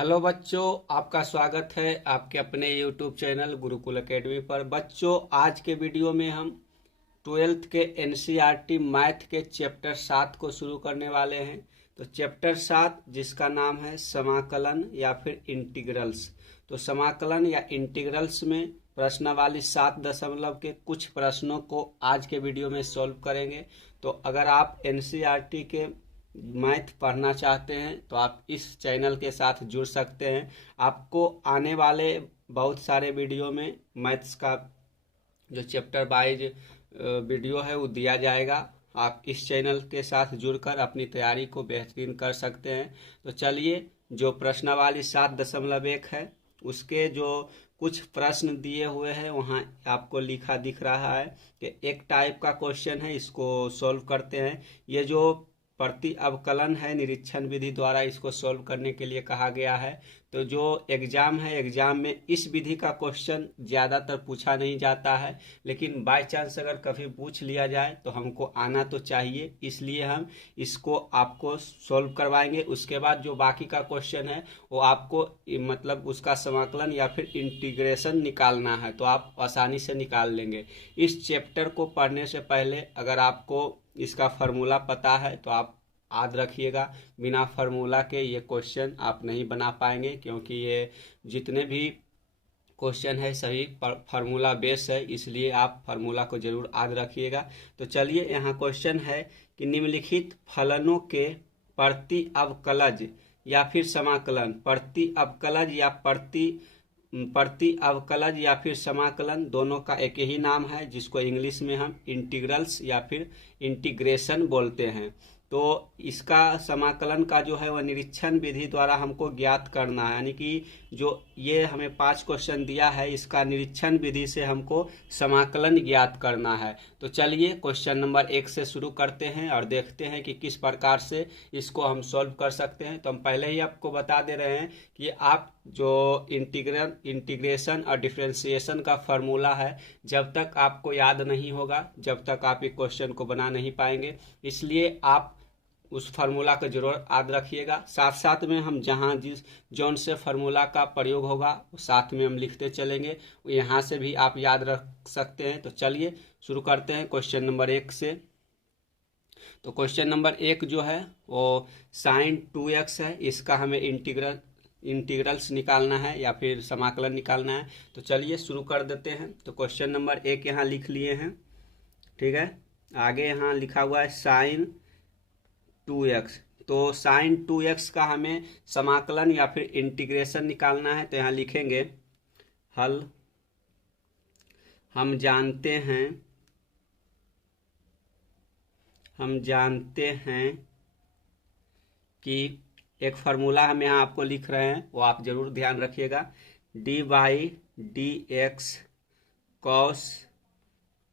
Hello बच्चों, आपका स्वागत है आपके अपने यूट्यूब चैनल गुरुकुल एकेडमी पर। बच्चों, आज के वीडियो में हम 12th के एनसीईआरटी मैथ के चैप्टर 7 को शुरू करने वाले हैं। तो चैप्टर 7 जिसका नाम है समाकलन या फिर इंटीग्रल्स। तो समाकलन या इंटीग्रल्स में प्रश्नावली 7 दशमलव के कुछ प्रश्नों को आज के वीडियो में सॉल्व करेंगे। तो अगर आप एनसीईआरटी के मैथ पढ़ना चाहते हैं तो आप इस चैनल के साथ जुड़ सकते हैं। आपको आने वाले बहुत सारे वीडियो में मैथ्स का जो चैप्टर वाइज वीडियो है वो दिया जाएगा। आप इस चैनल के साथ जुड़कर अपनी तैयारी को बेहतरीन कर सकते हैं। तो चलिए, जो प्रश्नावली 7.1 है उसके जो कुछ प्रश्न दिए हुए हैं वहाँ आपको लिखा दिख रहा है कि एक टाइप का क्वेश्चन है, इसको सॉल्व करते हैं। ये जो प्रति अवकलन है निरीक्षण विधि द्वारा इसको सॉल्व करने के लिए कहा गया है। तो जो एग्जाम है, एग्जाम में इस विधि का क्वेश्चन ज़्यादातर पूछा नहीं जाता है, लेकिन बाय चांस अगर कभी पूछ लिया जाए तो हमको आना तो चाहिए, इसलिए हम इसको आपको सॉल्व करवाएंगे। उसके बाद जो बाकी का क्वेश्चन है वो आपको मतलब उसका समाकलन या फिर इंटीग्रेशन निकालना है, तो आप आसानी से निकाल लेंगे। इस चैप्टर को पढ़ने से पहले अगर आपको इसका फार्मूला पता है तो आप याद रखिएगा। बिना फार्मूला के ये क्वेश्चन आप नहीं बना पाएंगे, क्योंकि ये जितने भी क्वेश्चन है सही फार्मूला बेस है, इसलिए आप फार्मूला को जरूर याद रखिएगा। तो चलिए, यहाँ क्वेश्चन है कि निम्नलिखित फलनों के प्रति अवकलज या फिर समाकलन, प्रति अवकलज या प्रति अवकलज या फिर समाकलन दोनों का एक ही नाम है, जिसको इंग्लिश में हम इंटीग्रल्स या फिर इंटीग्रेशन बोलते हैं। तो इसका समाकलन का जो है वह निरीक्षण विधि द्वारा हमको ज्ञात करना है, यानी कि जो ये हमें 5 क्वेश्चन दिया है इसका निरीक्षण विधि से हमको समाकलन ज्ञात करना है। तो चलिए क्वेश्चन नंबर 1 से शुरू करते हैं और देखते हैं कि किस प्रकार से इसको हम सॉल्व कर सकते हैं। तो हम पहले ही आपको बता दे रहे हैं कि आप जो इंटीग्रेशन और डिफरेंशिएशन का फार्मूला है, जब तक आपको याद नहीं होगा जब तक आप एक क्वेश्चन को बना नहीं पाएंगे, इसलिए आप उस फार्मूला को जरूर याद रखिएगा। साथ साथ में हम जहाँ जिस जौन से फार्मूला का प्रयोग होगा वो साथ में हम लिखते चलेंगे, यहाँ से भी आप याद रख सकते हैं। तो चलिए शुरू करते हैं क्वेश्चन नंबर 1 से। तो क्वेश्चन नंबर 1 जो है वो sin 2x है, इसका हमें इंटीग्रल्स निकालना है या फिर समाकलन निकालना है। तो चलिए शुरू कर देते हैं। तो क्वेश्चन नंबर 1 यहाँ लिख लिए हैं, ठीक है। आगे यहाँ लिखा हुआ है sin 2x। तो sin 2x का हमें समाकलन या फिर इंटीग्रेशन निकालना है। तो यहाँ लिखेंगे हल। हम जानते हैं कि एक फार्मूला हम यहाँ आपको लिख रहे हैं, वो आप जरूर ध्यान रखिएगा। dy/dx cos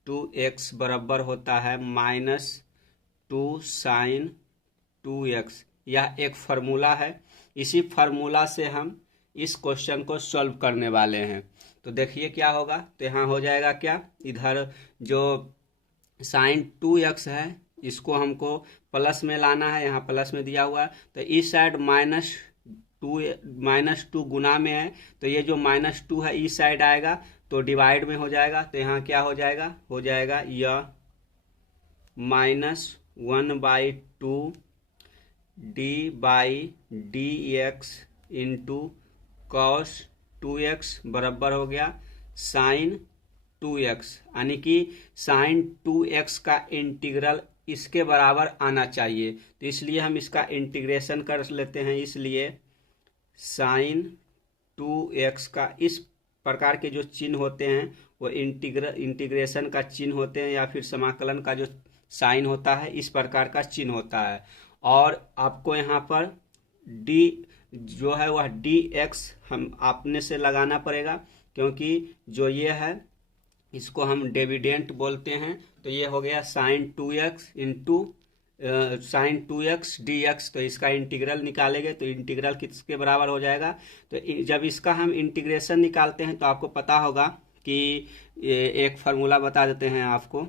2x बराबर होता है -2 sin 2x। यह एक फार्मूला है, इसी फार्मूला से हम इस क्वेश्चन को सॉल्व करने वाले हैं। तो देखिए क्या होगा। तो यहाँ हो जाएगा क्या, इधर जो sin 2x है इसको हमको प्लस में लाना है, यहाँ प्लस में दिया हुआ है। तो इस साइड -2 गुना में है, तो ये जो -2 है इस साइड आएगा तो डिवाइड में हो जाएगा। तो यहाँ क्या हो जाएगा, यह -1/2 d/dx इंटू cos 2x बराबर हो गया sin 2x, यानी कि sin 2x का इंटीग्रल इसके बराबर आना चाहिए। तो इसलिए हम इसका इंटीग्रेशन कर लेते हैं। इसलिए sin 2x का इस प्रकार के जो चिन्ह होते हैं वो इंटीग्रेशन का चिन्ह होते हैं, या फिर समाकलन का जो साइन होता है इस प्रकार का चिन्ह होता है। और आपको यहाँ पर d जो है वह dx हम अपने से लगाना पड़ेगा, क्योंकि जो ये है इसको हम डिविडेंट बोलते हैं। तो ये हो गया sin 2x into sin 2x dx। तो इसका इंटीग्रल निकालेंगे तो इंटीग्रल किसके बराबर हो जाएगा। तो जब इसका हम इंटीग्रेशन निकालते हैं तो आपको पता होगा कि एक फार्मूला बता देते हैं आपको।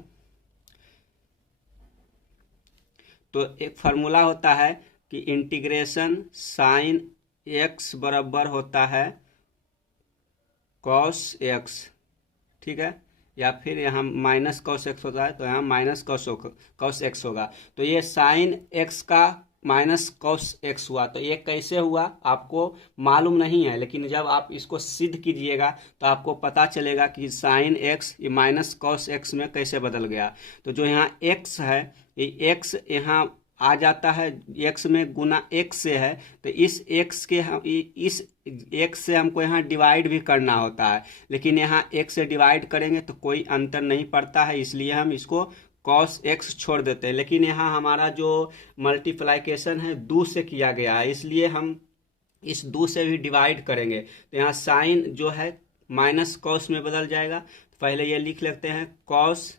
तो एक फार्मूला होता है कि इंटीग्रेशन साइन एक्स बराबर होता है कॉस एक्स, ठीक है, या फिर यहाँ माइनस कॉस एक्स होता है तो यहाँ माइनस कॉस एक्स होगा। तो ये साइन एक्स का माइनस कॉस एक्स हुआ। तो ये कैसे हुआ आपको मालूम नहीं है, लेकिन जब आप इसको सिद्ध कीजिएगा तो आपको पता चलेगा कि साइन एक्स ये माइनस कॉस एक्स में कैसे बदल गया। तो जो यहाँ एक्स है, ये एक्स यहाँ आ जाता है, एक्स में गुना एक्स से है, तो इस एक्स के हम इस एक्स से हमको यहाँ डिवाइड भी करना होता है, लेकिन यहाँ एक्स से डिवाइड करेंगे तो कोई अंतर नहीं पड़ता है, इसलिए हम इसको कॉस एक्स छोड़ देते हैं। लेकिन यहाँ हमारा जो मल्टीप्लाइकेशन है दो से किया गया है, इसलिए हम इस दो से भी डिवाइड करेंगे तो यहाँ साइन जो है माइनस कॉस में बदल जाएगा। पहले ये लिख लेते हैं कॉस,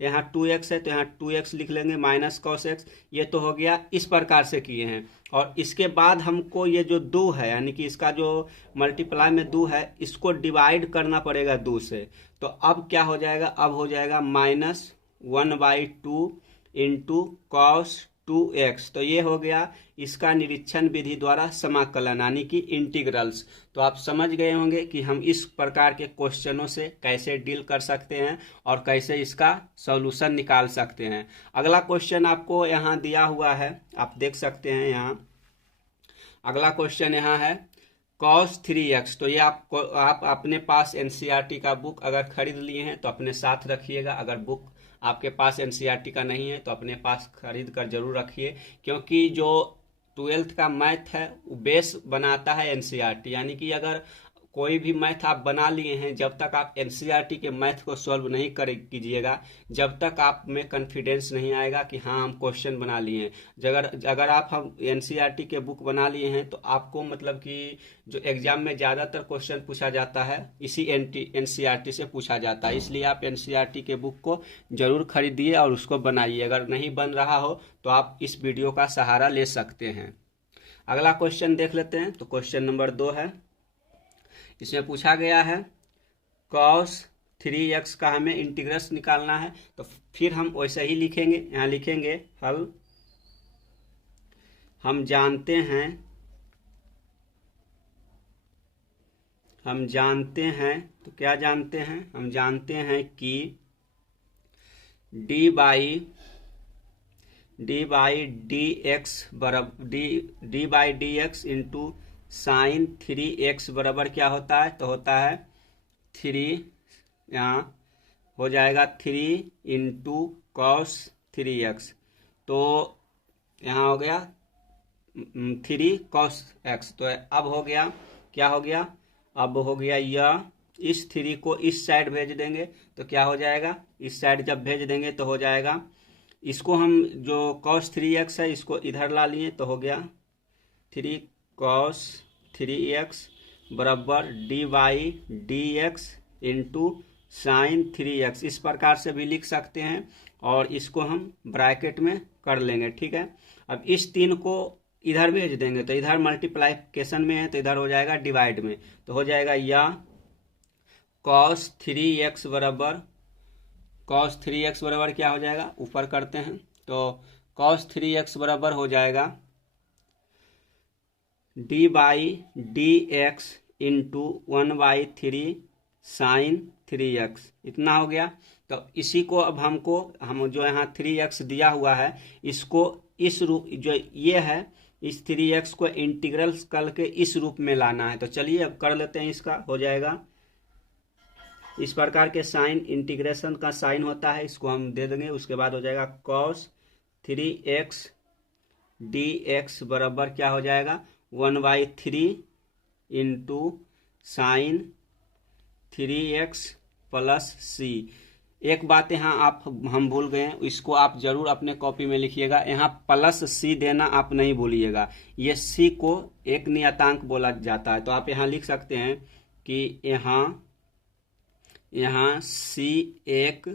यहाँ 2x है तो यहाँ 2x लिख लेंगे माइनस कॉस एक्स। ये तो हो गया, इस प्रकार से किए हैं। और इसके बाद हमको ये जो 2 है, यानी कि इसका जो मल्टीप्लाई में 2 है, इसको डिवाइड करना पड़ेगा 2 से। तो अब क्या हो जाएगा, अब हो जाएगा -1/2 इंटू कॉस 2x। तो ये हो गया इसका निरीक्षण विधि द्वारा समाकलन, यानी कि इंटीग्रल्स। तो आप समझ गए होंगे कि हम इस प्रकार के क्वेश्चनों से कैसे डील कर सकते हैं और कैसे इसका सॉल्यूशन निकाल सकते हैं। अगला क्वेश्चन आपको यहाँ दिया हुआ है, आप देख सकते हैं यहाँ। अगला क्वेश्चन यहाँ है cos 3x। तो ये आप अपने पास एनसीईआरटी का बुक अगर खरीद लिए हैं तो अपने साथ रखिएगा। अगर बुक आपके पास एनसीईआरटी का नहीं है तो अपने पास खरीद कर जरूर रखिए, क्योंकि जो 12th का मैथ है वो बेस बनाता है एनसीईआरटी। यानी कि अगर कोई भी मैथ आप बना लिए हैं, जब तक आप एनसीईआरटी के मैथ को सॉल्व नहीं कीजिएगा, जब तक आप में कॉन्फिडेंस नहीं आएगा कि हाँ हम क्वेश्चन बना लिए हैं। अगर आप हम एनसीईआरटी के बुक बना लिए हैं तो आपको मतलब कि जो एग्जाम में ज़्यादातर क्वेश्चन पूछा जाता है इसी एनसीईआरटी से पूछा जाता है। इसलिए आप एनसीईआरटी के बुक को जरूर खरीदिए और उसको बनाइए। अगर नहीं बन रहा हो तो आप इस वीडियो का सहारा ले सकते हैं। अगला क्वेश्चन देख लेते हैं। तो क्वेश्चन नंबर 2 है, इसमें पूछा गया है cos 3x का हमें इंटीग्रस निकालना है। तो फिर हम वैसे ही लिखेंगे, यहाँ लिखेंगे हल। हम जानते हैं तो क्या जानते हैं, हम जानते हैं कि D by d x into sine 3x बराबर क्या होता है, तो होता है 3, यहाँ हो जाएगा 3 इंटू कॉस 3x। तो यहाँ हो गया 3 कॉस x। तो अब हो गया, क्या हो गया, अब हो गया यह, इस 3 को इस साइड भेज देंगे तो क्या हो जाएगा, इस साइड जब भेज देंगे तो हो जाएगा, इसको हम जो cos 3x है इसको इधर ला लिए तो हो गया 3 cos 3x बराबर dy/dx इंटू साइन 3x। इस प्रकार से भी लिख सकते हैं और इसको हम ब्रैकेट में कर लेंगे, ठीक है। अब इस 3 को इधर भेज देंगे तो इधर मल्टीप्लाइकेशन में है तो इधर हो जाएगा डिवाइड में, तो हो जाएगा या cos 3x बराबर क्या हो जाएगा, ऊपर करते हैं तो cos 3x बराबर हो जाएगा dy/dx इंटू 1/3 साइन 3x। इतना हो गया। तो इसी को अब हम जो यहाँ 3x दिया हुआ है इसको इस रूप, जो ये है इस 3x को इंटीग्रल करके इस रूप में लाना है। तो चलिए अब कर लेते हैं। इसका हो जाएगा इस प्रकार के साइन, इंटीग्रेशन का साइन होता है, इसको हम दे देंगे। उसके बाद हो जाएगा cos 3x dx बराबर क्या हो जाएगा 1/3 into sine 3x plus c। एक बात यहाँ हम भूल गए, इसको आप जरूर अपने कॉपी में लिखिएगा। यहाँ प्लस c देना आप नहीं भूलिएगा। ये c को एक नियतांक बोला जाता है, तो आप यहाँ लिख सकते हैं कि यहाँ c एक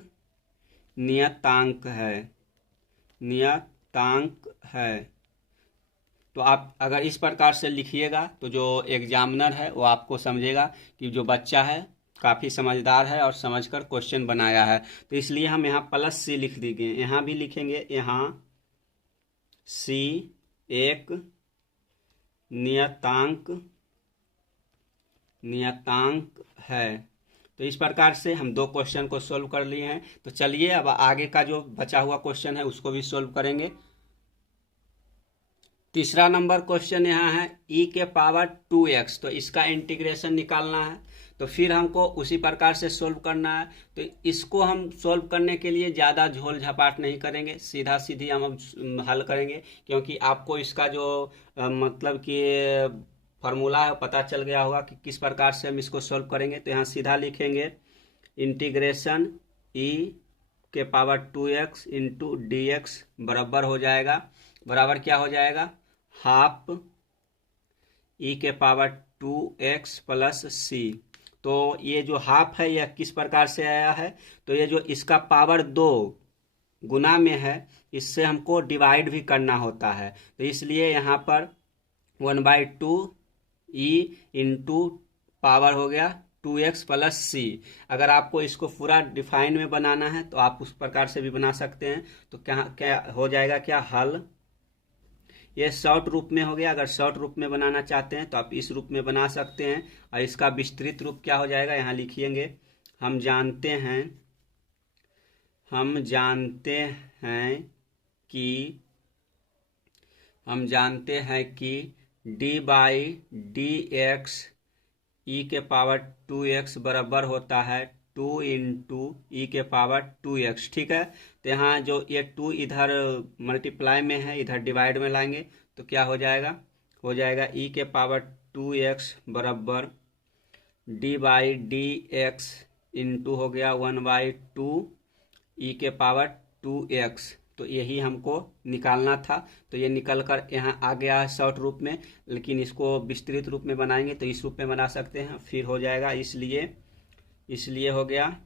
नियतांक है। तो आप अगर इस प्रकार से लिखिएगा तो जो एग्जामिनर है वो आपको समझेगा कि जो बच्चा है काफ़ी समझदार है और समझकर क्वेश्चन बनाया है। तो इसलिए हम यहाँ प्लस c लिख देंगे। यहाँ भी लिखेंगे, यहाँ c एक नियतांक है। तो इस प्रकार से हम 2 क्वेश्चन को सोल्व कर लिए हैं। तो चलिए अब आगे का जो बचा हुआ क्वेश्चन है उसको भी सोल्व करेंगे। तीसरा नंबर क्वेश्चन यहाँ है e के पावर 2x। तो इसका इंटीग्रेशन निकालना है। तो फिर हमको उसी प्रकार से सोल्व करना है। तो इसको हम सोल्व करने के लिए ज़्यादा झोल झपाट नहीं करेंगे, सीधा सीधी हम हल करेंगे, क्योंकि आपको इसका जो मतलब कि फार्मूला है पता चल गया होगा कि किस प्रकार से हम इसको सोल्व करेंगे। तो यहाँ सीधा लिखेंगे इंटीग्रेशन e के power 2x into D x बराबर हो जाएगा, बराबर क्या हो जाएगा, हाफ e के पावर 2x प्लस c। तो ये जो हाफ है यह किस प्रकार से आया है, तो ये जो इसका पावर 2 गुना में है इससे हमको डिवाइड भी करना होता है। तो इसलिए यहाँ पर 1/2 e इंटू पावर हो गया 2x प्लस c। अगर आपको इसको पूरा डिफाइन में बनाना है तो आप उस प्रकार से भी बना सकते हैं। तो क्या हो जाएगा, क्या हल, ये शॉर्ट रूप में हो गया। अगर शॉर्ट रूप में बनाना चाहते हैं तो आप इस रूप में बना सकते हैं। और इसका विस्तृत रूप क्या हो जाएगा, यहाँ लिखिएंगे हम जानते हैं कि d बाई डी एक्स ई के पावर 2x बराबर होता है 2 इंटू ई के पावर 2x। ठीक है। तो यहाँ जो ये 2 इधर मल्टीप्लाई में है, इधर डिवाइड में लाएंगे तो क्या हो जाएगा, ई के पावर 2x बराबर d by d x into हो गया 1/2 ई के पावर 2x। तो यही हमको निकालना था। तो ये निकल कर यहाँ आ गया है शॉर्ट रूप में, लेकिन इसको विस्तृत रूप में बनाएंगे तो इस रूप में बना सकते हैं, फिर हो जाएगा। इसलिए हो गया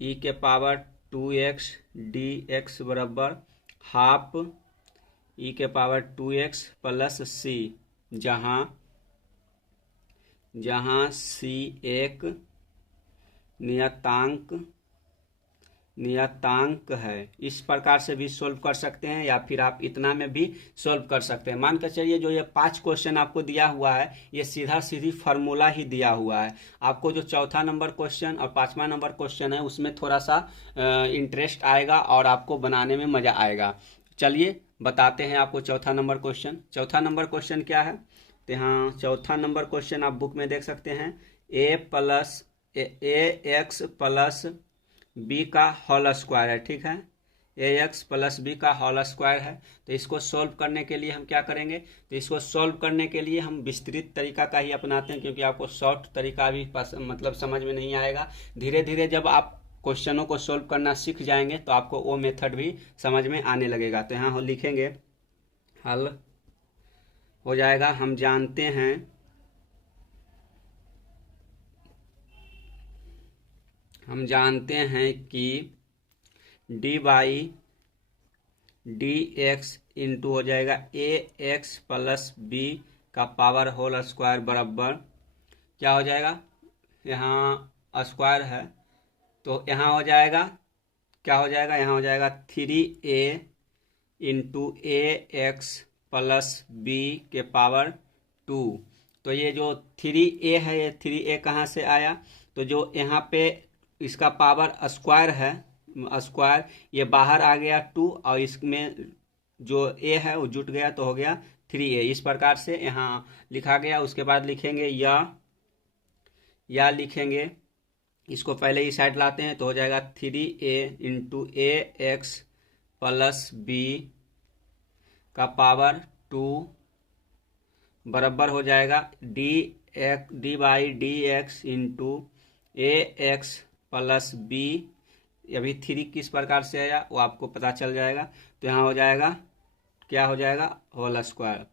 e के पावर 2x डी एक्स बराबर हाफ e के पावर 2x प्लस c, जहाँ c एक नियतांक है। इस प्रकार से भी सोल्व कर सकते हैं, या फिर आप इतना में भी सोल्व कर सकते हैं। मान कर चलिए जो ये 5 क्वेश्चन आपको दिया हुआ है ये सीधा सीधी फार्मूला ही दिया हुआ है। आपको जो चौथा नंबर क्वेश्चन और 5वां नंबर क्वेश्चन है उसमें थोड़ा सा इंटरेस्ट आएगा और आपको बनाने में मजा आएगा। चलिए बताते हैं आपको चौथा नंबर क्वेश्चन। चौथा नंबर क्वेश्चन क्या है, तो यहाँ चौथा नंबर क्वेश्चन आप बुक में देख सकते हैं एक्स प्लस बी का होल स्क्वायर है। ठीक है, ax प्लस बी का होल स्क्वायर है। तो इसको सॉल्व करने के लिए हम क्या करेंगे, तो इसको सॉल्व करने के लिए हम विस्तृत तरीका का ही अपनाते हैं, क्योंकि आपको शॉर्ट तरीका भी मतलब समझ में नहीं आएगा। धीरे धीरे जब आप क्वेश्चनों को सॉल्व करना सीख जाएंगे तो आपको वो मेथड भी समझ में आने लगेगा। तो यहाँ लिखेंगे हल हो जाएगा, हम जानते हैं कि d by d x into हो जाएगा ax प्लस बी का पावर होल स्क्वायर बराबर क्या हो जाएगा, यहाँ स्क्वायर है तो यहाँ हो जाएगा क्या हो जाएगा, यहाँ हो जाएगा 3a into ax plus b के पावर 2। तो ये जो 3a है ये 3a कहाँ से आया, तो जो यहाँ पे इसका पावर स्क्वायर है, स्क्वायर ये बाहर आ गया 2 और इसमें जो a है वो जुट गया तो हो गया 3a। इस प्रकार से यहाँ लिखा गया। उसके बाद लिखेंगे या लिखेंगे, इसको पहले ही साइड लाते हैं तो हो जाएगा 3a into ax plus b का पावर 2 बराबर हो जाएगा d by d x into ax plus b. अभी 3 किस प्रकार से आया वो आपको पता चल जाएगा। तो यहाँ हो जाएगा क्या हो जाएगा, होल स्क्वायर।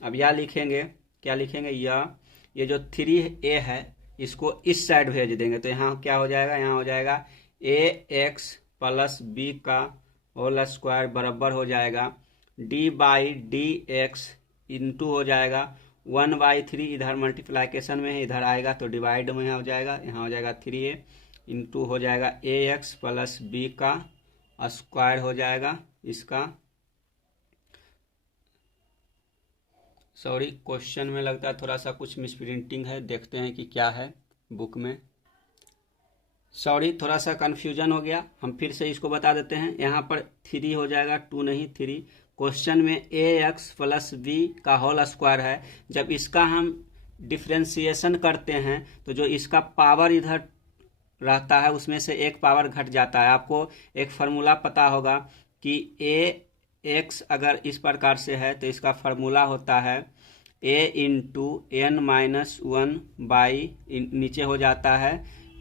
अब या लिखेंगे, क्या लिखेंगे, ये जो 3a है इसको इस साइड भेज देंगे तो यहाँ क्या हो जाएगा, यहाँ हो जाएगा ax प्लस बी का होल स्क्वायर बराबर हो जाएगा d by d x into हो जाएगा 1/3, इधर मल्टीप्लाइकेशन में है इधर आएगा तो डिवाइड में हो जाएगा, यहाँ हो जाएगा 3a इंटू हो जाएगा ax प्लस बी का स्क्वायर हो जाएगा, इसका सॉरी, क्वेश्चन में लगता है थोड़ा सा कुछ मिसप्रिंटिंग है, देखते हैं कि क्या है बुक में। सॉरी, थोड़ा सा कन्फ्यूजन हो गया, हम फिर से इसको बता देते हैं। यहाँ पर 3 हो जाएगा, 2 नहीं 3। क्वेश्चन में ax प्लस बी का होल स्क्वायर है। जब इसका हम डिफ्रेंसिएशन करते हैं तो जो इसका पावर इधर रहता है उसमें से एक पावर घट जाता है। आपको एक फार्मूला पता होगा कि ax अगर इस प्रकार से है तो इसका फार्मूला होता है a into n minus 1 by नीचे हो जाता है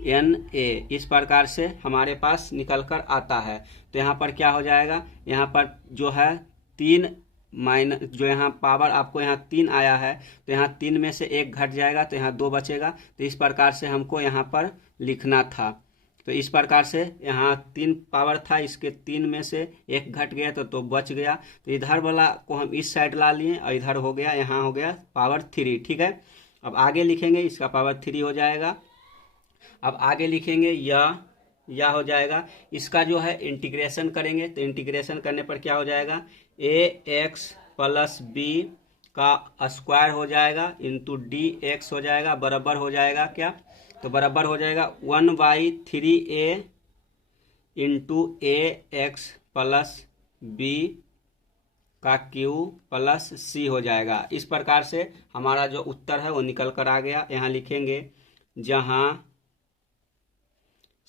एन ए। इस प्रकार से हमारे पास निकल कर आता है। तो यहाँ पर क्या हो जाएगा, यहाँ पर जो है 3 माइनस, जो यहाँ पावर आपको यहाँ 3 आया है तो यहाँ 3 में से 1 घट जाएगा तो यहाँ 2 बचेगा। तो इस प्रकार से हमको यहाँ पर लिखना था। तो इस प्रकार से यहाँ 3 पावर था, इसके 3 में से 1 घट गया तो बच गया। तो इधर वाला को हम इस साइड ला लिए और इधर हो गया, यहाँ हो गया पावर 3। ठीक है, अब आगे लिखेंगे, इसका पावर 3 हो जाएगा। अब आगे लिखेंगे यह हो जाएगा, इसका जो है इंटीग्रेशन करेंगे तो इंटीग्रेशन करने पर क्या हो जाएगा, ax प्लस बी का स्क्वायर हो जाएगा इंटू dx हो जाएगा, बराबर हो जाएगा क्या, तो बराबर हो जाएगा 1/3a into ax plus b का क्यू प्लस सी हो जाएगा। इस प्रकार से हमारा जो उत्तर है वो निकल कर आ गया। यहाँ लिखेंगे जहाँ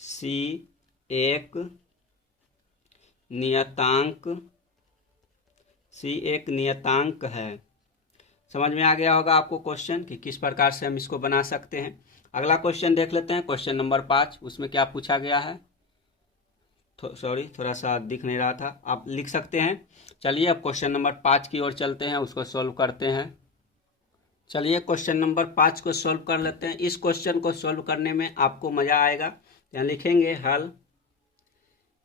सी एक नियतांक है। समझ में आ गया होगा आपको क्वेश्चन कि किस प्रकार से हम इसको बना सकते हैं। अगला क्वेश्चन देख लेते हैं, क्वेश्चन नंबर 5। उसमें क्या पूछा गया है, सॉरी थोड़ा सा दिख नहीं रहा था, आप लिख सकते हैं। चलिए अब क्वेश्चन नंबर 5 की ओर चलते हैं, उसको सॉल्व करते हैं। चलिए क्वेश्चन नंबर 5 को सॉल्व कर लेते हैं। इस क्वेश्चन को सॉल्व करने में आपको मज़ा आएगा। यहाँ लिखेंगे हल।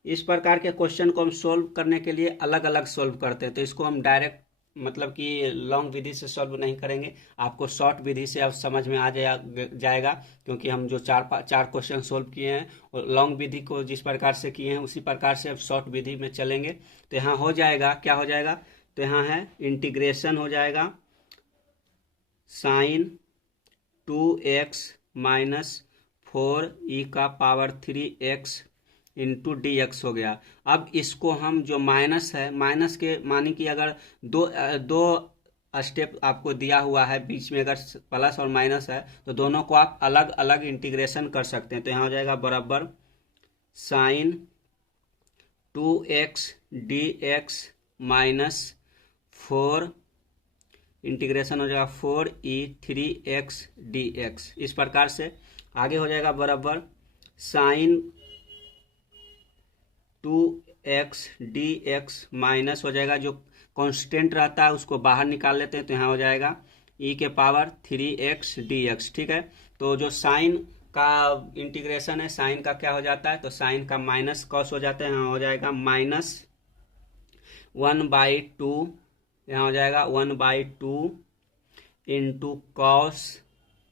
इस प्रकार के क्वेश्चन को हम सॉल्व करने के लिए अलग अलग सॉल्व करते हैं, तो इसको हम डायरेक्ट मतलब कि लॉन्ग विधि से सॉल्व नहीं करेंगे, आपको शॉर्ट विधि से अब समझ में आ जाएगा। क्योंकि हम जो चार क्वेश्चन सॉल्व किए हैं और लॉन्ग विधि को जिस प्रकार से किए हैं उसी प्रकार से अब शॉर्ट विधि में चलेंगे। तो यहाँ हो जाएगा, क्या हो जाएगा, तो यहाँ है इंटीग्रेशन हो जाएगा साइन 2x माइनस 4e का power 3x into D x हो गया। अब इसको हम जो माइनस है, माइनस के मानी कि अगर दो स्टेप आपको दिया हुआ है, बीच में अगर प्लस और माइनस है तो दोनों को आप अलग अलग इंटीग्रेशन कर सकते हैं। तो यहाँ हो जाएगा बराबर sign 2x dx minus 4 integration हो जाएगा 4e 3x dx। इस प्रकार से आगे हो जाएगा बराबर साइन 2x dx माइनस हो जाएगा, जो कांस्टेंट रहता है उसको बाहर निकाल लेते हैं तो यहाँ हो जाएगा e के पावर 3x dx। ठीक है, तो जो साइन का इंटीग्रेशन है, साइन का क्या हो जाता है, तो साइन का माइनस कॉस हो जाता है। यहाँ हो जाएगा माइनस 1/2, यहाँ हो जाएगा 1/2 इंटू कॉस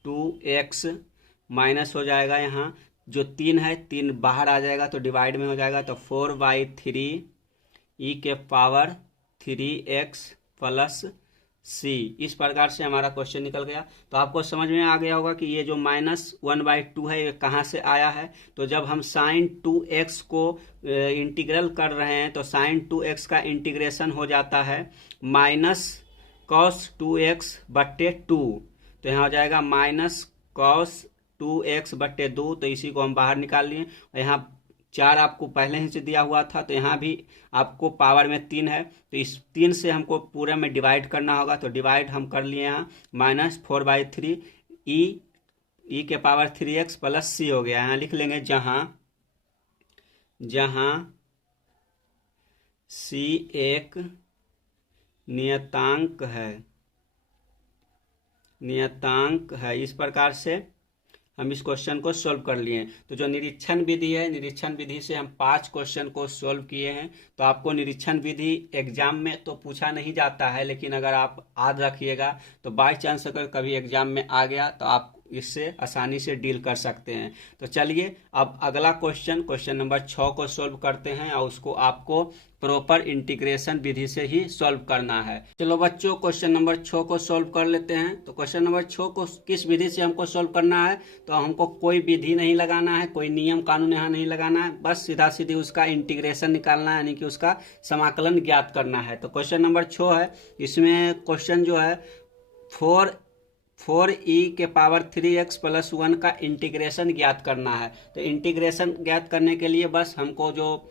2x माइनस हो जाएगा, यहाँ जो 3 है 3 बाहर आ जाएगा तो डिवाइड में हो जाएगा, तो 4/3 e के पावर 3x प्लस c। इस प्रकार से हमारा क्वेश्चन निकल गया। तो आपको समझ में आ गया होगा कि ये जो माइनस 1/2 है ये कहाँ से आया है। तो जब हम साइन 2x को इंटीग्रल कर रहे हैं तो साइन 2x का इंटीग्रेशन हो जाता है माइनस कॉस 2x बट्टे 2। तो यहाँ हो जाएगा माइनस कॉस 2x/2। तो इसी को हम बाहर निकाल लिए। यहाँ 4 आपको पहले ही से दिया हुआ था, तो यहाँ भी आपको पावर में 3 है, तो इस 3 से हमको पूरे में डिवाइड करना होगा। तो डिवाइड हम कर लिए यहाँ माइनस 4/3 e के पावर 3x प्लस c हो गया। यहाँ लिख लेंगे जहाँ c एक नियतांक है। इस प्रकार से हम इस क्वेश्चन को सॉल्व कर लिए। तो जो निरीक्षण विधि है, निरीक्षण विधि से हम 5 क्वेश्चन को सॉल्व किए हैं। तो आपको निरीक्षण विधि एग्जाम में तो पूछा नहीं जाता है, लेकिन अगर आप याद रखिएगा तो बाई चांस अगर कभी एग्जाम में आ गया तो आप इससे आसानी से डील कर सकते हैं। तो चलिए अब अगला क्वेश्चन नंबर 6 को सॉल्व करते हैं और उसको आपको प्रॉपर इंटीग्रेशन विधि से ही सॉल्व करना है। चलो बच्चों क्वेश्चन नंबर 6 को सॉल्व कर लेते हैं। तो क्वेश्चन नंबर 6 को किस विधि से हमको सॉल्व करना है, तो हमको कोई विधि नहीं लगाना है, कोई नियम कानून यहाँ नहीं लगाना है, बस सीधा सीधी उसका इंटीग्रेशन निकालना है, यानी कि उसका समाकलन ज्ञात करना है। तो क्वेश्चन नंबर 6 है, इसमें क्वेश्चन जो है 4e⁻³ + 1 का इंटीग्रेशन ज्ञात करना है। तो इंटीग्रेशन ज्ञात करने के लिए बस हमको जो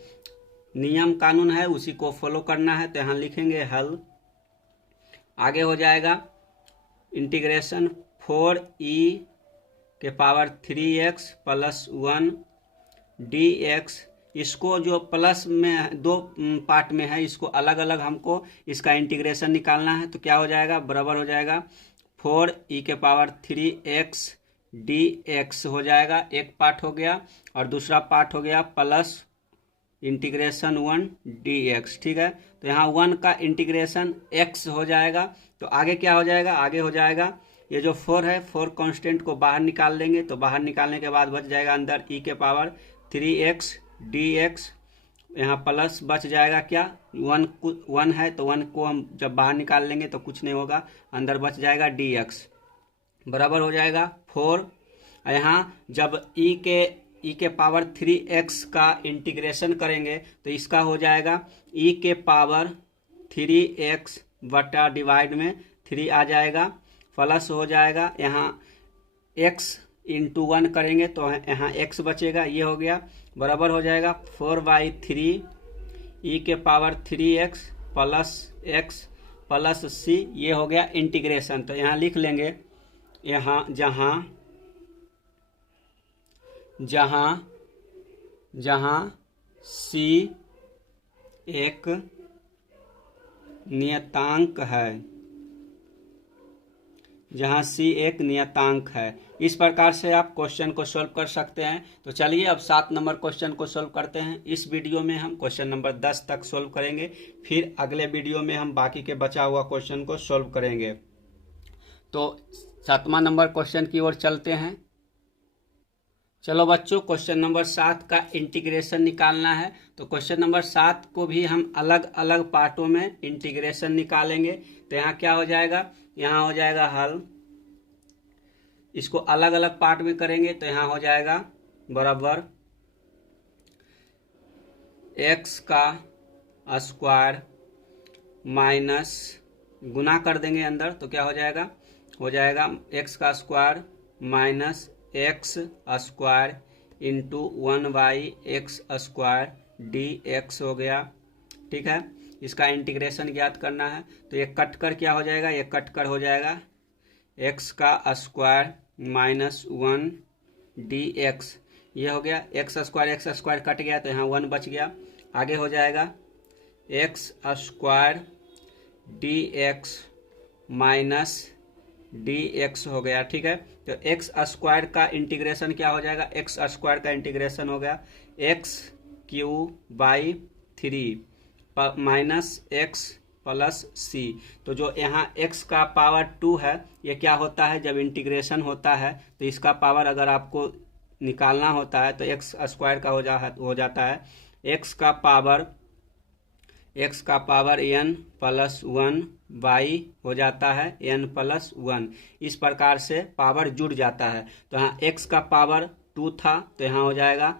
नियम कानून है उसी को फॉलो करना है। तो यहाँ लिखेंगे हल, आगे हो जाएगा इंटीग्रेशन 4e⁻³ + 1 dx। इसको जो प्लस में दो पार्ट में है, इसको अलग अलग हमको इसका इंटीग्रेशन निकालना है। तो क्या हो जाएगा, बराबर हो जाएगा 4e⁻³ dx हो जाएगा, एक पार्ट हो गया, और दूसरा पार्ट हो गया प्लस इंटीग्रेशन 1 dx। ठीक है, तो यहाँ 1 का इंटीग्रेशन x हो जाएगा। तो आगे क्या हो जाएगा, आगे हो जाएगा ये जो 4 है, 4 कांस्टेंट को बाहर निकाल लेंगे। तो बाहर निकालने के बाद बच जाएगा अंदर e⁻³ dx, यहाँ प्लस बच जाएगा क्या, 1 है, तो 1 को हम जब बाहर निकाल लेंगे तो कुछ नहीं होगा, अंदर बच जाएगा dx, बराबर हो जाएगा 4। यहाँ जब e⁻³ का इंटीग्रेशन करेंगे तो इसका हो जाएगा e⁻³ बटा डिवाइड में 3 आ जाएगा, प्लस हो जाएगा यहाँ x × 1 करेंगे तो यहाँ x बचेगा, ये हो गया, बराबर हो जाएगा 4/3 e⁻³ + x + c, ये हो गया इंटीग्रेशन। तो यहाँ लिख लेंगे, यहाँ जहाँ c एक नियतांक है, इस प्रकार से आप क्वेश्चन को सॉल्व कर सकते हैं। तो चलिए अब 7 नंबर क्वेश्चन को सॉल्व करते हैं। इस वीडियो में हम क्वेश्चन नंबर 10 तक सॉल्व करेंगे, फिर अगले वीडियो में हम बाकी के बचा हुआ क्वेश्चन को सॉल्व करेंगे। तो 7वां नंबर क्वेश्चन की ओर चलते हैं। चलो बच्चों, क्वेश्चन नंबर 7 का इंटीग्रेशन निकालना है। तो क्वेश्चन नंबर 7 को भी हम अलग अलग पार्टों में इंटीग्रेशन निकालेंगे। तो यहाँ क्या हो जाएगा, यहाँ हो जाएगा हल, इसको अलग अलग पार्ट में करेंगे तो यहाँ हो जाएगा बराबर x² माइनस, गुना कर देंगे अंदर तो क्या हो जाएगा, x² minus x² into 1/x² dx हो गया। ठीक है, इसका इंटीग्रेशन ज्ञात करना है। तो ये कट कर क्या हो जाएगा, ये कट कर हो जाएगा x² माइनस 1 dx, ये हो गया x² कट गया तो यहाँ 1 बच गया। आगे हो जाएगा x² dx माइनस dx हो गया। ठीक है, तो x² का इंटीग्रेशन क्या हो जाएगा, x² का इंटीग्रेशन हो गया x³ minus x plus c। तो जो यहाँ x का पावर 2 है, ये क्या होता है, जब इंटीग्रेशन होता है तो इसका पावर अगर आपको निकालना होता है तो x² का हो जाता है x का पावर n+1 बाई हो जाता है n+1। इस प्रकार से पावर जुड़ जाता है। तो यहाँ x का पावर 2 था तो यहाँ हो जाएगा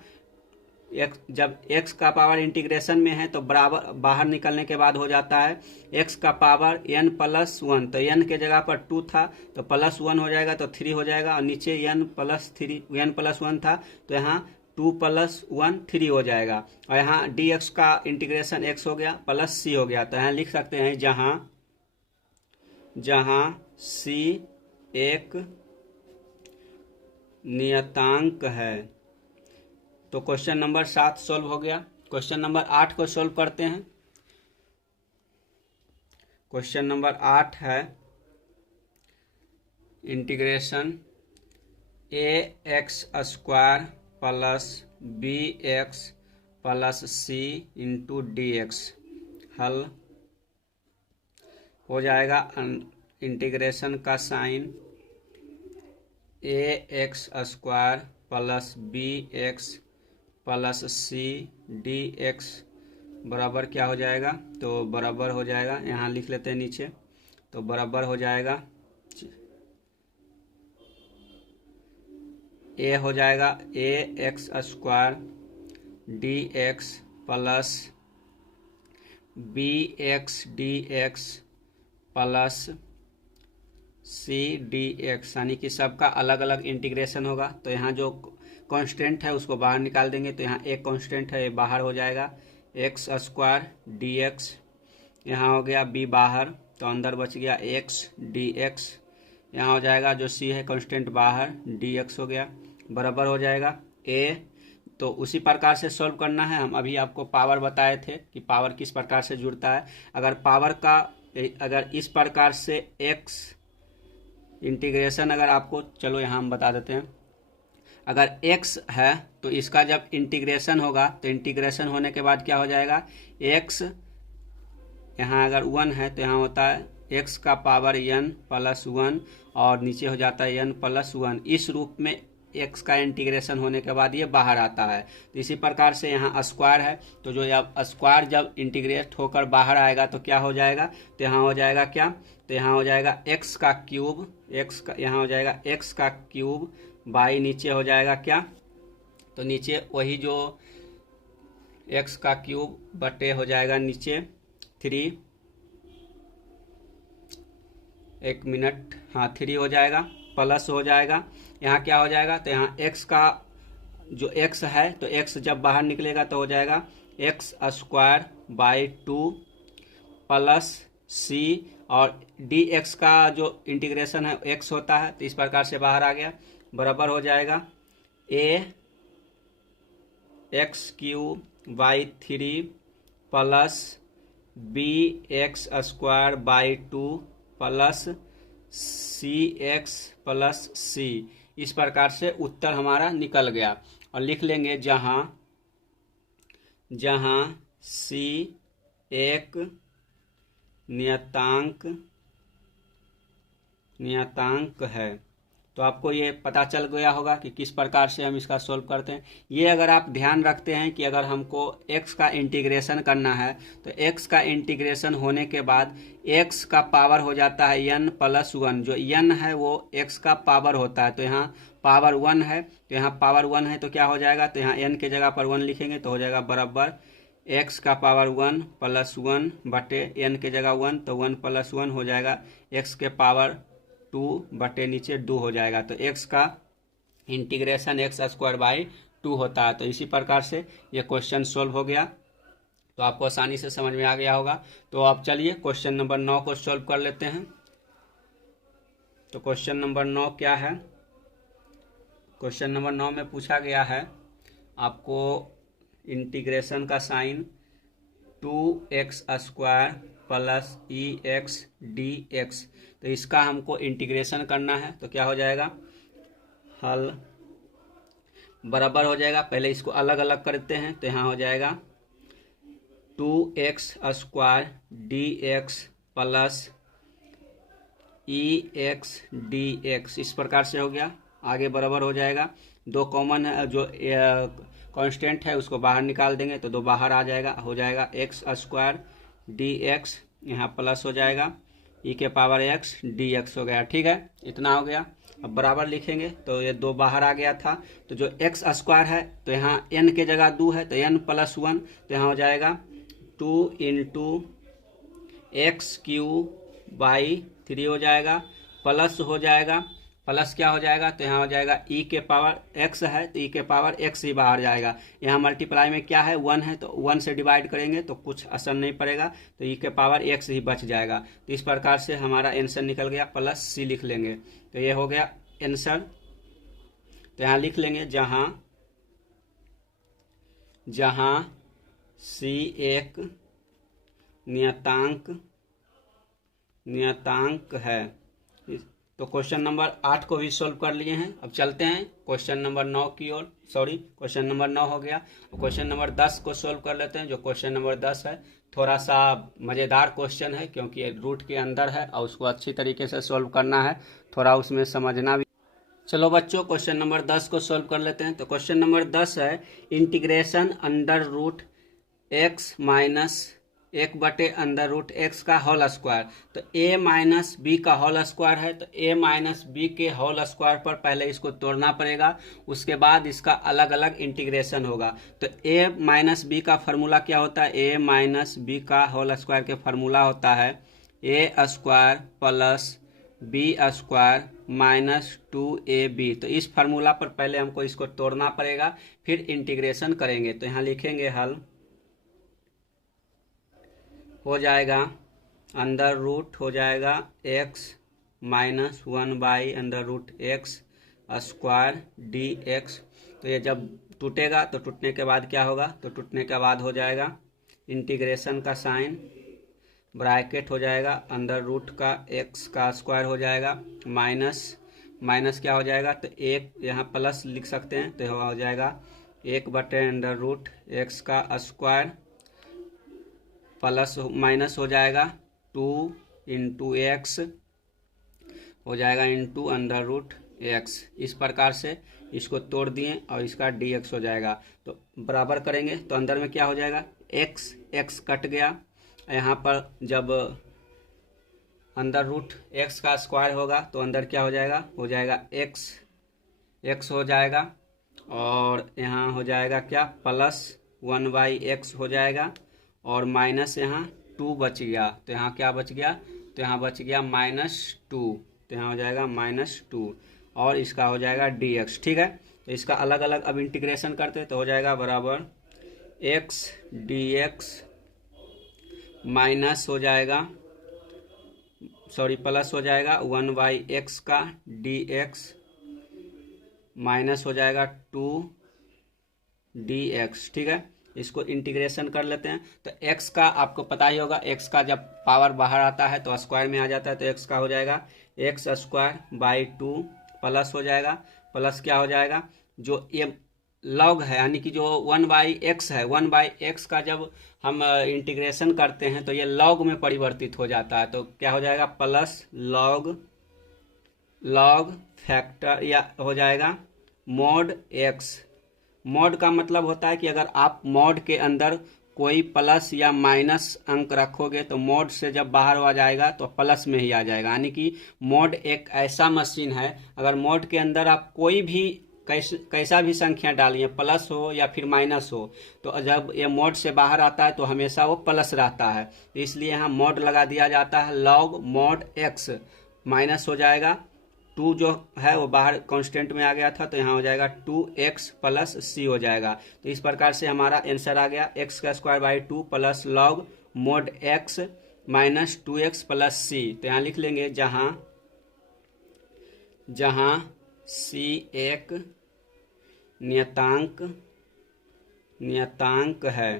जब x का पावर इंटीग्रेशन में है तो बराबर बाहर निकलने के बाद हो जाता है x का पावर n+1। तो n के जगह पर 2 था तो +1 हो जाएगा तो 3 हो जाएगा, और नीचे n+1 था तो यहाँ 2 + 1 3 हो जाएगा, और यहाँ dx का इंटीग्रेशन x हो गया प्लस c हो गया। तो यहाँ लिख सकते हैं जहाँ c एक नियतांक है। तो क्वेश्चन नंबर 7 सॉल्व हो गया। क्वेश्चन नंबर 8 को सॉल्व करते हैं। क्वेश्चन नंबर 8 है integration ax² plus bx plus c into dx। हल हो जाएगा इंटीग्रेशन का sign ax² plus bx plus c dx बराबर क्या हो जाएगा, तो बराबर हो जाएगा, यहाँ लिख लेते हैं नीचे, तो बराबर हो जाएगा a हो जाएगा ax² dx plus bx dx plus c dx, यानी कि सबका अलग अलग इंटीग्रेशन होगा। तो यहाँ जो कांस्टेंट है उसको बाहर निकाल देंगे, तो यहाँ एक कांस्टेंट है ये बाहर हो जाएगा x² dx, यहाँ हो गया b बाहर, तो अंदर बच गया x dx, यहाँ हो जाएगा जो c है कांस्टेंट बाहर dx हो गया, बराबर हो जाएगा a। तो उसी प्रकार से सॉल्व करना है। हम अभी आपको पावर बताए थे कि पावर किस प्रकार से जुड़ता है। अगर पावर का अगर इस प्रकार से x इंटीग्रेशन अगर आपको, चलो यहाँ हम बता देते हैं, अगर x है तो इसका जब इंटीग्रेशन होगा तो इंटीग्रेशन होने के बाद क्या हो जाएगा, x यहाँ अगर 1 है तो यहाँ होता है x का पावर n प्लस 1 और नीचे हो जाता है n प्लस 1। इस रूप में x का इंटीग्रेशन होने के बाद ये बाहर आता है। तो इसी प्रकार से यहाँ स्क्वायर है, तो जो अब स्क्वायर जब इंटीग्रेट होकर बाहर आएगा तो क्या हो जाएगा, तो यहाँ हो जाएगा क्या, तो यहाँ हो जाएगा x का क्यूब, x का यहाँ हो जाएगा x का क्यूब बाई नीचे हो जाएगा क्या, तो नीचे वही जो x का क्यूब बटे हो जाएगा नीचे 3, एक मिनट, हाँ 3 हो जाएगा, प्लस हो जाएगा, यहाँ क्या हो जाएगा, तो यहाँ x का जो x है तो x जब बाहर निकलेगा तो हो जाएगा x² बाई 2 प्लस c, और dx का जो इंटीग्रेशन है x होता है, तो इस प्रकार से बाहर आ गया, बराबर हो जाएगा ax³ by 3 plus bx² by 2 plus cx plus c। इस प्रकार से उत्तर हमारा निकल गया। और लिख लेंगे जहाँ c एक नियतांक है। तो आपको ये पता चल गया होगा कि किस प्रकार से हम इसका सोल्व करते हैं। ये अगर आप ध्यान रखते हैं कि अगर हमको x का इंटीग्रेशन करना है तो x का इंटीग्रेशन होने के बाद x का पावर हो जाता है n प्लस 1, जो n है वो x का पावर होता है, तो यहाँ पावर 1 है, तो यहाँ पावर 1 है तो क्या हो जाएगा, तो यहाँ n के जगह पर 1 लिखेंगे तो हो जाएगा बराबर x का पावर 1 प्लस 1 बटे n के जगह 1, तो 1 प्लस 1 हो जाएगा x के पावर 2 बटे नीचे 2 हो जाएगा। तो x का इंटीग्रेशन x² बाई 2 होता है। तो इसी प्रकार से ये क्वेश्चन सोल्व हो गया, तो आपको आसानी से समझ में आ गया होगा। तो आप चलिए क्वेश्चन नंबर 9 को सोल्व कर लेते हैं। तो क्वेश्चन नंबर 9 क्या है, क्वेश्चन नंबर 9 में पूछा गया है आपको इंटीग्रेशन का sign 2x² plus ex dx, तो इसका हमको इंटीग्रेशन करना है। तो क्या हो जाएगा, हल बराबर हो जाएगा, पहले इसको अलग अलग करते हैं, तो यहाँ हो जाएगा 2x² dx plus ex dx, इस प्रकार से हो गया। आगे बराबर हो जाएगा, दो कॉमन है, जो कांस्टेंट है उसको बाहर निकाल देंगे तो 2 बाहर आ जाएगा, हो जाएगा x² dx, यहाँ प्लस हो जाएगा e के पावर x dx हो गया। ठीक है, इतना हो गया। अब बराबर लिखेंगे तो ये 2 बाहर आ गया था, तो जो x² है तो यहाँ n के जगह 2 है तो n प्लस 1, तो यहाँ हो जाएगा 2 इंटू x³ बाई 3 हो जाएगा, प्लस हो जाएगा, प्लस क्या हो जाएगा, तो यहाँ हो जाएगा e के पावर x है तो e के पावर x ही बाहर जाएगा। यहाँ मल्टीप्लाई में क्या है, 1 है, तो 1 से डिवाइड करेंगे तो कुछ असर नहीं पड़ेगा, तो e के पावर x ही बच जाएगा। तो इस प्रकार से हमारा आंसर निकल गया, प्लस c लिख लेंगे, तो ये हो गया आंसर। तो यहाँ लिख लेंगे जहाँ c एक नियतांक है। तो क्वेश्चन नंबर 8 को भी सोल्व कर लिए हैं। अब चलते हैं क्वेश्चन नंबर 9 की ओर। क्वेश्चन नंबर 9 हो गया। क्वेश्चन नंबर 10 को सोल्व कर लेते हैं। जो क्वेश्चन नंबर 10 है थोड़ा सा मज़ेदार क्वेश्चन है, क्योंकि रूट के अंदर है और उसको अच्छी तरीके से सोल्व करना है, थोड़ा उसमें समझना भी। चलो बच्चों क्वेश्चन नंबर 10 को सॉल्व कर लेते हैं। तो क्वेश्चन नंबर 10 है integration under root x minus 1/√x का होल स्क्वायर। तो a माइनस बी का होल स्क्वायर है, तो a माइनस बी के होल स्क्वायर पर पहले इसको तोड़ना पड़ेगा, उसके बाद इसका अलग अलग इंटीग्रेशन होगा। तो a माइनस बी का फार्मूला क्या होता है? a माइनस बी का होल स्क्वायर के फार्मूला होता है a square plus b square minus 2ab। तो इस फार्मूला पर पहले हमको इसको तोड़ना पड़ेगा, फिर इंटीग्रेशन करेंगे। तो यहाँ लिखेंगे हल हो जाएगा अंडर रूट हो जाएगा x minus 1/√x square dx। तो ये जब टूटेगा तो टूटने के बाद क्या होगा? तो टूटने के बाद हो जाएगा इंटीग्रेशन का साइन, ब्रैकेट हो जाएगा अंडर रूट का x का स्क्वायर हो जाएगा माइनस माइनस क्या हो जाएगा? तो एक यहाँ प्लस लिख सकते हैं, तो हो जाएगा 1/√x का स्क्वायर प्लस माइनस हो जाएगा 2 × x हो जाएगा इंटू √x। इस प्रकार से इसको तोड़ दिए और इसका dx हो जाएगा। तो बराबर करेंगे तो अंदर में क्या हो जाएगा? x कट गया। यहाँ पर जब √x का स्क्वायर होगा तो अंदर क्या हो जाएगा? हो जाएगा x हो जाएगा, और यहाँ हो जाएगा क्या? प्लस 1/x हो जाएगा, और माइनस यहाँ 2 बच गया। तो यहाँ क्या बच गया? तो यहाँ बच गया -2। तो यहाँ हो जाएगा -2 और इसका हो जाएगा dx। ठीक है, तो इसका अलग अलग अब इंटीग्रेशन करते तो हो जाएगा बराबर x dx माइनस हो जाएगा प्लस हो जाएगा 1/x का dx माइनस हो जाएगा 2 dx। ठीक है, इसको इंटीग्रेशन कर लेते हैं। तो x का आपको पता ही होगा, x का जब पावर बाहर आता है तो स्क्वायर में आ जाता है, तो x का हो जाएगा x²/2 प्लस हो जाएगा, प्लस क्या हो जाएगा? जो ये लॉग है यानी कि जो 1/x है, 1/x का जब हम इंटीग्रेशन करते हैं तो ये लॉग में परिवर्तित हो जाता है। तो क्या हो जाएगा? प्लस लॉग फैक्टर या हो जाएगा mod x। मॉड का मतलब होता है कि अगर आप मॉड के अंदर कोई प्लस या माइनस अंक रखोगे तो मॉड से जब बाहर आ जाएगा तो प्लस में ही आ जाएगा। यानी कि मॉड एक ऐसा मशीन है, अगर मॉड के अंदर आप कोई भी कैसा भी संख्या डालिए, प्लस हो या फिर माइनस हो, तो जब ये मॉड से बाहर आता है तो हमेशा वो प्लस रहता है। इसलिए यहाँ मॉड लगा दिया जाता है लॉग mod x। माइनस हो जाएगा 2 जो है वो बाहर कांस्टेंट में आ गया था, तो यहाँ हो जाएगा 2x प्लस c हो जाएगा। तो इस प्रकार से हमारा आंसर आ गया x²/2 plus log mod x minus 2x plus c। तो यहाँ लिख लेंगे जहाँ c एक नियतांक है।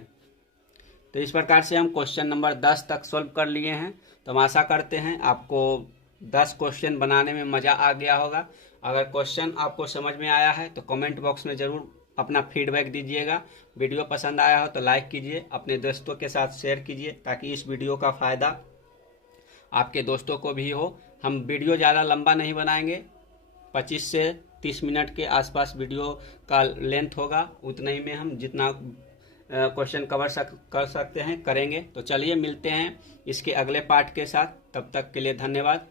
तो इस प्रकार से हम क्वेश्चन नंबर 10 तक सॉल्व कर लिए हैं। तो हम आशा करते हैं आपको 10 क्वेश्चन बनाने में मज़ा आ गया होगा। अगर क्वेश्चन आपको समझ में आया है तो कमेंट बॉक्स में ज़रूर अपना फीडबैक दीजिएगा। वीडियो पसंद आया हो तो लाइक कीजिए, अपने दोस्तों के साथ शेयर कीजिए ताकि इस वीडियो का फ़ायदा आपके दोस्तों को भी हो। हम वीडियो ज़्यादा लंबा नहीं बनाएंगे, 25 से 30 मिनट के आसपास वीडियो का लेंथ होगा, उतना ही में हम जितना क्वेश्चन कर सकते हैं करेंगे। तो चलिए मिलते हैं इसके अगले पार्ट के साथ, तब तक के लिए धन्यवाद।